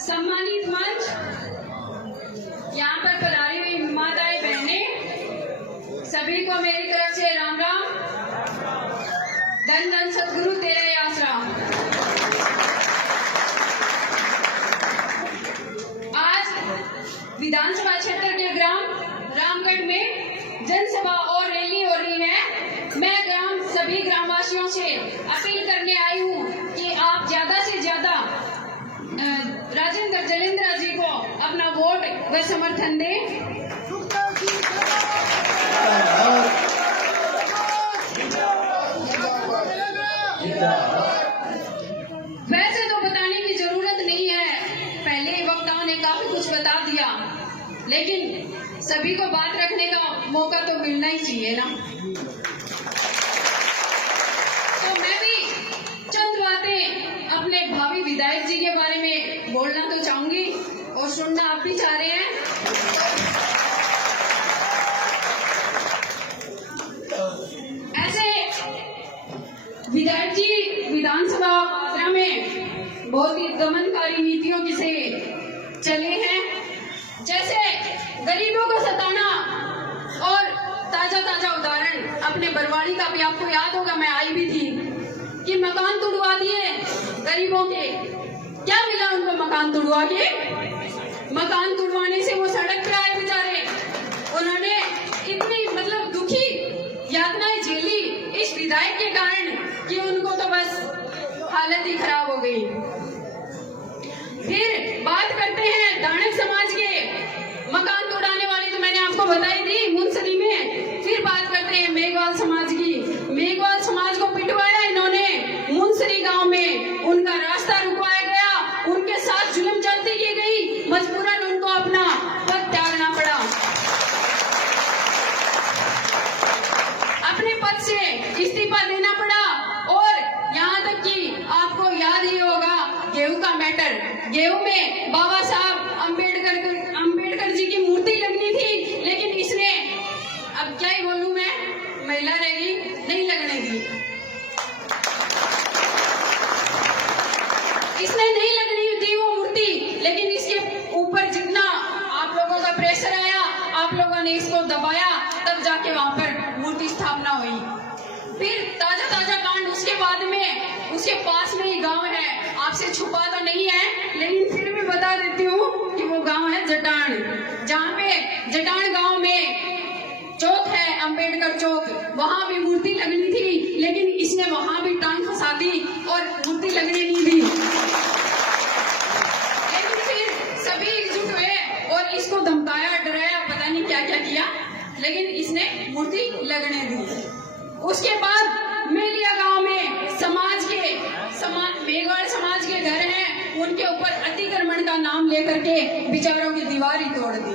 सम्मानित मंच, यहाँ पर पधारी हुई माताएं बहनें, सभी को मेरी तरफ से राम राम। धन धन सतगुरु तेरा ही आसरा। आज विधानसभा क्षेत्र के ग्राम रामगढ़ में जनसभा और रैली हो रही है। मैं सभी ग्रामवासियों से अपील करने आई हूँ कि आप ज्यादा से ज्यादा राजेंद्र जलेंद्र जी को अपना वोट व समर्थन दें। वैसे तो बताने की जरूरत नहीं है, पहले ही वक्ताओं ने काफी कुछ बता दिया, लेकिन सभी को बात रखने का मौका तो मिलना ही चाहिए ना। तो मैं भी चंद बातें अपने भावी विधायक जी के बारे में बोलना तो चाहूंगी और सुनना आप भी चाह रहे हैं। ऐसे विधायक जी विधानसभा पात्रा में बहुत ही दमनकारी नीतियों की से चले हैं, जैसे गरीबों को सताना। और ताजा ताजा उदाहरण अपने बरवाड़ी का भी आपको याद होगा, मैं आई भी थी कि मकान तुड़वा दिए गरीबों के। क्या मिला उनको मकान तुड़वा के? मकान तुड़वाने से वो सड़क पे आए बेचारे। उन्होंने इतनी दुखी यातनाएं झेली इस विधायक के कारण कि उनको तो बस हालत ही खराब हो गई। फिर बात करते हैं दानव समाज के मकान तोड़ाने वाले, तो मैंने आपको बताई दी मुंसरी में। फिर बात करते हैं मेघवाल समाज की। मेघवाल समाज को पिटवाया इन्होंने मुंसरी गांव में, उनका रास्ता रुकवाया गया, उनके साथ जुल्म ज्यादती की गई, मजबूरन उनको अपना पद त्यागना पड़ा, अपने पद से इस्तीफा देना पड़ा। और यहाँ तक कि आपको याद ही होगा गेहूं का मैटर। गेहूं में बाबा साहब अम्बेडकर जी की मूर्ति लगनी थी, लेकिन इसने, अब क्या ही बोलूं मैं, महिला रहेगी नहीं लगने दी। इसने नहीं लगनी दी वो मूर्ति, लेकिन इसके ऊपर जितना आप लोगों का प्रेशर आया, आप लोगों ने इसको दबाया, तब जाके वहां पर मूर्ति स्थापना हुई। फिर ताजा ताजा कांड उसके बाद में, उसके पास में ही गांव है, आपसे छुपा तो नहीं है, लेकिन फिर भी बता देती हूँ कि वो गांव है जटान, जहाँ पे जटान गांव में चौक है अंबेडकर चौक, वहां भी मूर्ति लगनी थी, लेकिन इसने वहां भी टांग फंसा दी और मूर्ति लगने नहीं दी। लेकिन फिर सभी एकजुट हुए और इसको धमकाया, डराया, पता नहीं क्या क्या किया, लेकिन इसने मूर्ति लगने दी। उसके बाद मेलिया गांव में मेघवाल समाज के घर हैं, उनके ऊपर अतिक्रमण का नाम लेकर के बेचारों की दीवार ही तोड़ दी।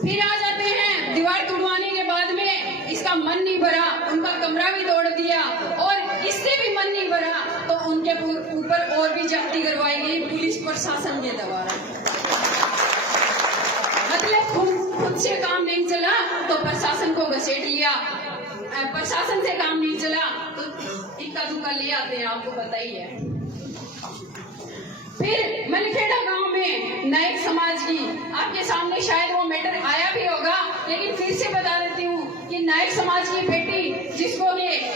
फिर आ जाते हैं, दीवार तोड़वाने के बाद में इसका मन नहीं भरा, उनका कमरा भी तोड़ दिया, और इससे भी मन नहीं भरा तो उनके ऊपर और भी ज्यादती करवाई गई पुलिस प्रशासन के द्वारा। खुद से काम नहीं चला तो प्रशासन को घसीट लिया, प्रशासन से काम नहीं चला तो इक्का दुक्का ले आते हैं, आपको पता ही है। फिर मलखेड़ा गांव में नायक समाज की, आपके सामने शायद वो मैटर आया भी होगा, लेकिन फिर से बता देती हूँ कि नायक समाज की बेटी जिसको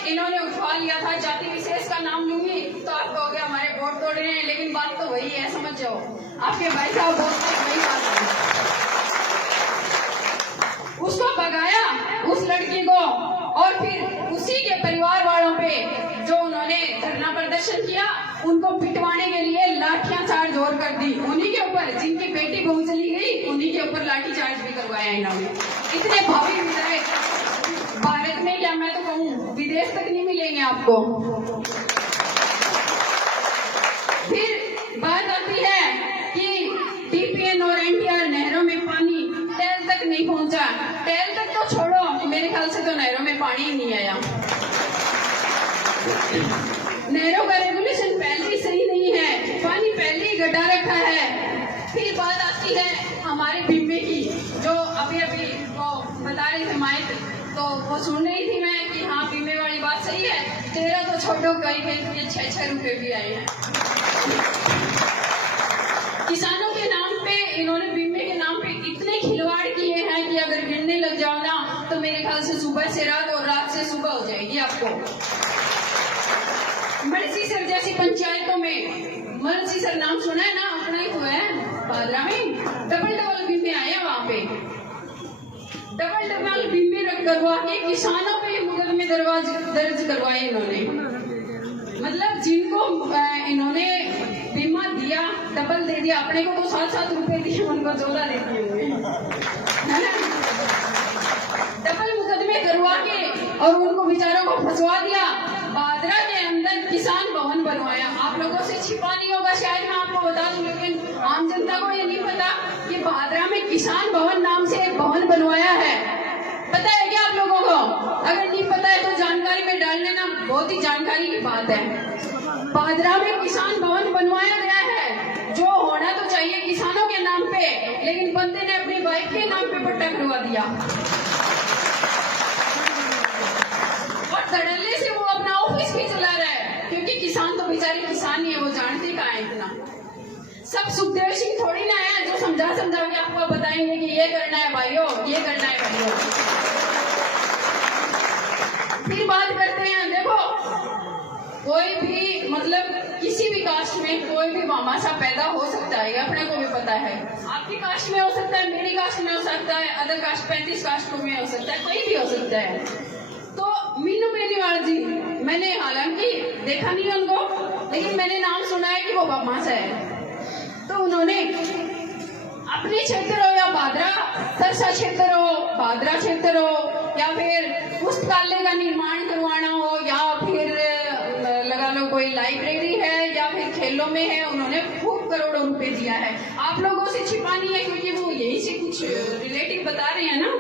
इन्होंने उठवा लिया था, जाति विशेष का नाम लूंगी तो आप कहोगे हमारे वोट तोड़ रहे हैं, लेकिन बात तो वही है, समझ जाओ। आपके भाई साहब वही बात है। उसको भगाया उस लड़की को, और फिर उसी के परिवार वालों पे जो उन्होंने धरना प्रदर्शन किया, उनको पिटवाने के लिए लाठियां चार्ज और कर दी। उन्हीं के ऊपर, जिनकी बेटी बहू चली गई, उन्हीं के ऊपर लाठी चार्ज भी करवाया इन्होंने। इतने भावी विधायक भारत में, क्या मैं तो कहूँ विदेश तक नहीं मिलेंगे आपको। फिर बात आती है कि टीपीएन और एनटीआर नहरों में पानी टेल तक नहीं पहुंचा। टेल तक तो छोड़ो, मेरे ख्याल से तो नहरों में पानी ही नहीं आया। नहरों का रेगुलेशन पहले ही सही नहीं है, पानी पहले ही गड्ढा रखा है। फिर बात आती है हमारे बिम्बे की, जो वो सुन रही थी मैं कि हाँ बीमे वाली बात सही है, तेरा तो छोटो कई के 6-6 रुपए भी आए हैं। किसानों के नाम पे इन्होंने बीमे के नाम पे इतने खिलवाड़ किए हैं कि अगर गिनने लग जाओ ना तो मेरे ख्याल से सुबह से रात और रात से सुबह हो जाएगी आपको। मरसीसर जैसी पंचायतों में, मरसीसर नाम सुना है ना, अपना ही तो है पादरा में, डबल बीमे आए हैं वहां पे। डबल बीमे करवा के किसानों पे मुकदमे दर्ज करवाए इन्होंने। मतलब जिनको इन्होंने बीमा दिया, डबल दे दिया, अपने को तो 7-7 रुपए दिए, उनको 14 दे दिए हुए, है ना। डबल मुकदमे करवा के और उनको बेचारों को फंसवा दिया। बादरा के अंदर किसान भवन बनवाया। आप लोगों से छिपा नहीं होगा, शायद मैं आपको बता दूं, लेकिन आम जनता को ये नहीं पता कि बादरा में किसान भवन नाम से एक भवन बनवाया है। पता है क्या आप लोगों को? अगर नहीं पता है तो जानकारी में डाल लेना, बहुत ही जानकारी की बात है। बादरा में किसान भवन बनवाया गया है, जो होना तो चाहिए किसानों के नाम पे, लेकिन बंदे ने अपनी वाइफ के नाम पे पट्टा करवा दिया और धड़ल्ले से वो अपना ऑफिस भी चला रहा है, क्योंकि किसान तो बेचारे किसान ही है, वो जानते कहाँ है इतना। सब सुखदेव सिंह थोड़ी ना है जो समझा के आपको बताएंगे कि ये करना है भाइयों, ये करना है भाइयों। फिर बात करते हैं, देखो कोई भी मतलब किसी भी कास्ट में कोई भी मामासा पैदा हो सकता है, अपने को भी पता है। आपकी कास्ट में हो सकता है, मेरी कास्ट में हो सकता है, अदर कास्ट 35 कास्ट में हो सकता है, कोई भी हो सकता है। तो मीनू बेनीवाल जी, मैंने हालांकि देखा नहीं उनको, लेकिन मैंने नाम सुना है कि वो मामासा है। तो उन्होंने अपने क्षेत्र हो या बादरा सरसा क्षेत्र हो, बादरा क्षेत्र हो, या फिर पुस्तकालय का निर्माण करवाना हो, या फिर लगा लो कोई लाइब्रेरी है, या फिर खेलों में है, उन्होंने खूब करोड़ों रुपए दिया है। आप लोगों से छिपा नहीं है, क्योंकि वो यही से कुछ रिलेटिव बता रहे हैं ना।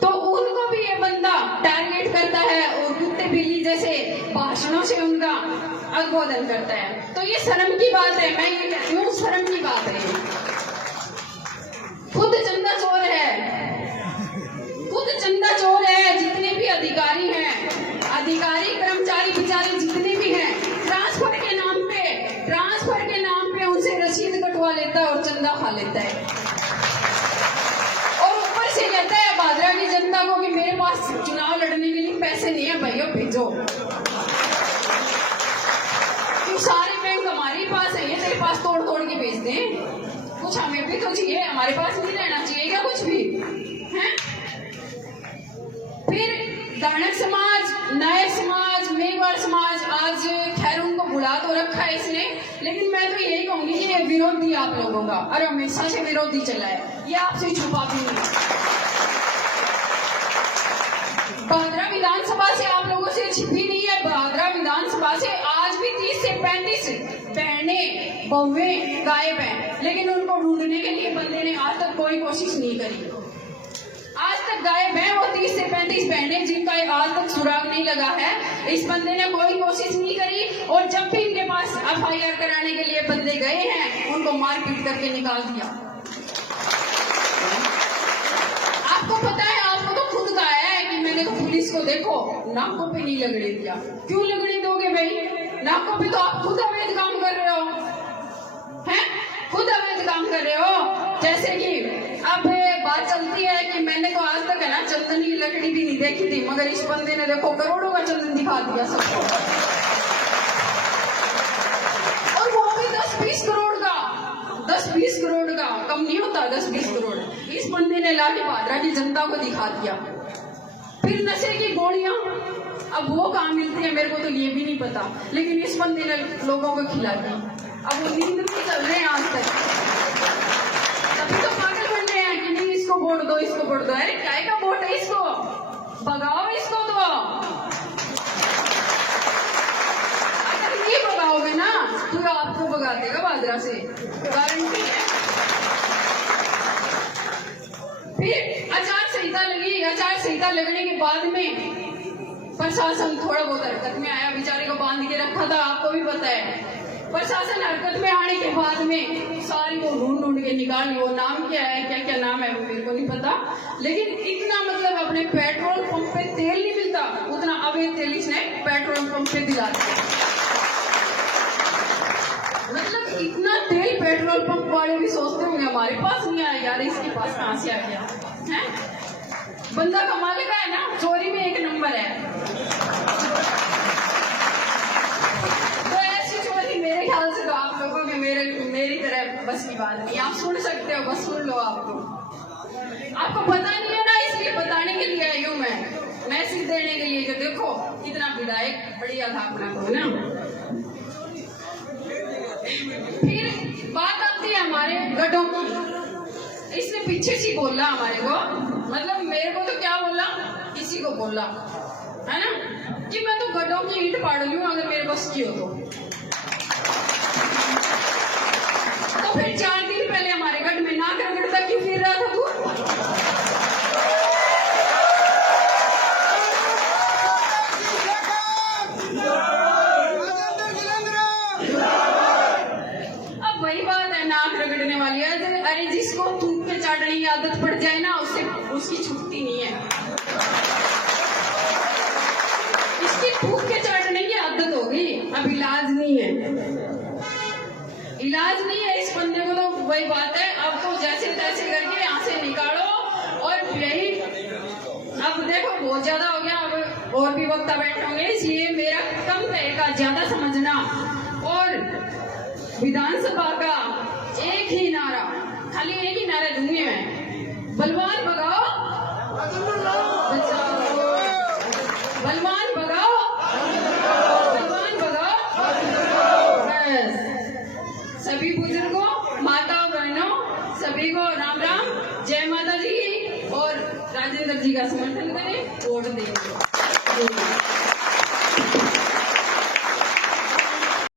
तो उनको भी ये बंदा टारगेट करता है और कुत्ते बिल्ली जैसे भाषणों से उनका अगबोधन करता है। तो ये शर्म की बात है, मैं ये कहती हूँ शर्म की बात है। खुद चंदा चोर है, खुद चंदा चोर है। जितने भी अधिकारी हैं, अधिकारी कर्मचारी बेचारे जितने भी हैं, ट्रांसफर के नाम पे उनसे रसीद कटवा लेता है और चंदा खा लेता है, और ऊपर से कहता है बादरा की जनता को कि मेरे पास चुनाव लड़ने के लिए पैसे नहीं है भैया, भेजो। सारे बैंक हमारे पास है, ये तेरे पास तोड़ के भेज दें, कुछ हमें भी तो चाहिए, हमारे पास नहीं रहना चाहिए क्या कुछ भी है। फिर दानक समाज, नायक समाज, मेघवाल समाज, आज खैर उनको बुला तो रखा है इसने, लेकिन मैं तो यही कहूंगी कि ये विरोधी आप लोगों का, और हमेशा से विरोधी चला है, ये आपसे छुपा भी नहीं। बादरा विधानसभा से आप लोगों से छिपी नहीं है, बादरा विधानसभा से आज भी 30 से 35 बहनें बहुए गायब हैं, लेकिन उनको ढूंढने के लिए बंदे ने आज तक कोई कोशिश नहीं करी। आज तक गायब है वो 30 से 35 बहनें, जिनका आज तक सुराग नहीं लगा है। इस बंदे ने कोई कोशिश नहीं करी, और जब भी इनके पास FIR कराने के लिए बंदे गए हैं, उनको मारपीट करके निकाल दिया। आपको पता है, आपको तो खुद कहा है कि मैंने तो पुलिस को देखो नाकों पे नहीं लगने दिया। क्यों लगने दोगे भाई? नाकों पे तो आप खुद अवैध काम कर रहे हो, हैं? खुद अवैध काम कर रहे हो। जैसे कि अब बात चलती है कि मैंने तो आज तक है ना चंदन की लकड़ी भी नहीं देखी थी, मगर इस बंदे ने देखो करोड़ों का चंदन दिखा दिया सबको, और वो भी 10-20 करोड़ का, 10-20 करोड़ का, कम नहीं होता 10-20 करोड़। इस बंदे ने लाके बादरा की जनता को दिखा दिया। फिर नशे की गोलियां, अब वो कहाँ मिलती है मेरे को तो ये भी नहीं पता, लेकिन इस बंदे ने लोगों को खिला दी। अब वो नींद में चल रहे हैं आज तक, तभी तो पागल बन रहे हैं कि नहीं इसको वोट दो, इसको वोट दो। अरे क्या का वोट है, इसको भगाओ, इसको तो अगर नहीं भगाओगे ना तो आपको भगा देगा बादरा से, गारंटी है। फिर आचार संहिता लगी, आचार संहिता लगने के बाद में प्रशासन थोड़ा बहुत हरकत में आया, बेचारे को बांध के रखा था, आपको भी पता है। प्रशासन हरकत में आने के बाद में सारी वो ढूंढ के निकाली। वो नाम क्या है, क्या क्या नाम है वो मेरे को नहीं पता, लेकिन इतना मतलब अपने पेट्रोल पंप पे तेल नहीं मिलता उतना अवैध तेल इसने पेट्रोल पंप पे दिला दिया। मतलब इतना तेल पेट्रोल पंप वाले भी सोचते होंगे हमारे पास नहीं आया यार, इसके पास कहां से आ गया है। बंदा कमाल का है ना, चोरी में एक नंबर है। मेरे ख्याल से तो आप लोगों के मेरी तरह बस की बात नहीं, आप सुन सकते हो, बस सुन लो। आपको पता नहीं है ना, इसलिए बताने के लिए आई हूँ मैं, मैसेज देने के लिए कि देखो कितना विधायक बढ़िया था अपना को ना। फिर बात आती है हमारे गड्ढों की। इसने पीछे से बोला हमारे को, मतलब मेरे को तो क्या बोला, किसी को बोला है ना कि मैं तो गड्ढों की ईंट पाड़ लूं अगर मेरे बस की हो तो फिर 4 दिन पहले हमारे गढ़ में नाक रगड़ता क्यों फिर रहा था तू? अब वही बात है नाक रगड़ने वाली है। अरे जिसको थूक के चाटने की आदत पड़ जाए ना, उसकी छूटती नहीं है। इसकी थूक के चाटने की आदत हो गई, अब इलाज नहीं है, इलाज नहीं है इस बंदे को। तो वही बात है, अब तो जैसे तैसे करके यहाँ से निकालो। और यही अब देखो बहुत ज्यादा हो गया, अब और भी वक्ता बैठे होंगे, इसलिए मेरा कम रहेगा, ज्यादा समझना। और विधानसभा का एक ही नारा, खाली एक ही नारा दूंगी मैं, बलवान भगाओ बचाओ, बलवान भगाओ, बलवान भगाओ। बस सभी बुजुर्गों, माता और बहनों, सभी को राम राम, जय माता दी। और राजेंद्र जी का समर्थन करें, वोट दें।